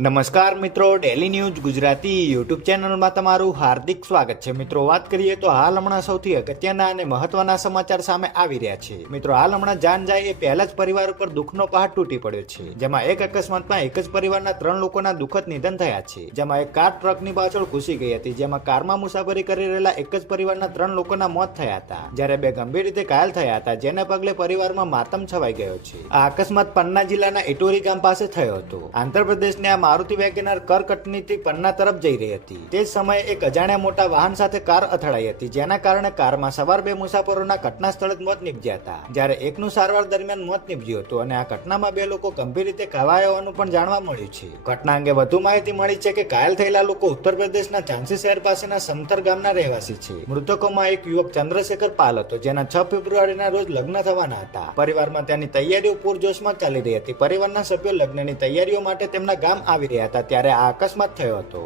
નમસ્કાર મિત્રો, daily news Gujarati YouTube ચેનલમાં તમારું હાર્દિક સ્વાગત છે. મિત્રો, વાત કરીએ તો હાલ હમણાં સૌથી અગત્યના અને મહત્વના સમાચાર સામે આવી રહ્યા છે. મિત્રો, હાલ હમણાં જાન જાય એ પહેલા જ પરિવાર ઉપર દુઃખનો પહાડ તૂટી પડ્યો છે, જેમાં એક અકસ્માતમાં એક જ પરિવારના 3 લોકોના દુઃખદ નિધન થયા છે. જેમાં એક કાર ટ્રકની પાછળ ઘૂસી ગઈ હતી, જેમાં કારમાં મુસાફરી કરી રહેલા એક જ પરિવારના 3 લોકોના મોત થયા હતા, જ્યારે 2 ગંભીર રીતે ઘાયલ થયા હતા, જેને પગલે પરિવારમાં માતમ છવાઈ ગયો છે. આ અકસ્માત પન્ના જિલ્લાના ઇટોરી ગામ પાસે થયો હતો. આંધ્રપ્રદેશના મારુતિ વેગેનાર કરકટનીથી પન્ના તરફ જઈ રહી હતી. તે જ સમયે એક અજાણ્યા મોટા વાહન સાથે કાર અથડાઈ હતી, જેના કારણે કારમાં સવાર 2 મુસાફરોના ઘટના સ્થળે જ મોત નીપજ્યા હતા, જ્યારે એકનું સારવાર દરમિયાન મોત નીપજ્યું હતું અને આ ઘટનામાં 2 લોકો ગંભીર રીતે ઘવાયા હોવાનું પણ જાણવા મળ્યું છે. ઘટના અંગે વધુ માહિતી મળી છે કે ઘાયલ થયેલા લોકો ઉત્તર પ્રદેશના ઝાંસી શહેર પાસેના સમથર ગામના રહેવાસી છે. મૃતકોમાં એક યુવક ચંદ્રશેખર પાલ હતો, જેના 6 ફેબ્રુઆરીના રોજ લગ્ન થવાના હતા. પરિવારમાં તેની તૈયારીઓ પૂરજોશમાં ચાલી રહી હતી. પરિવારના સભ્યો લગ્નની તૈયારીઓ માટે તેમના ગામ આવી રહ્યા હતા, ત્યારે આ અકસ્માત થયો હતો.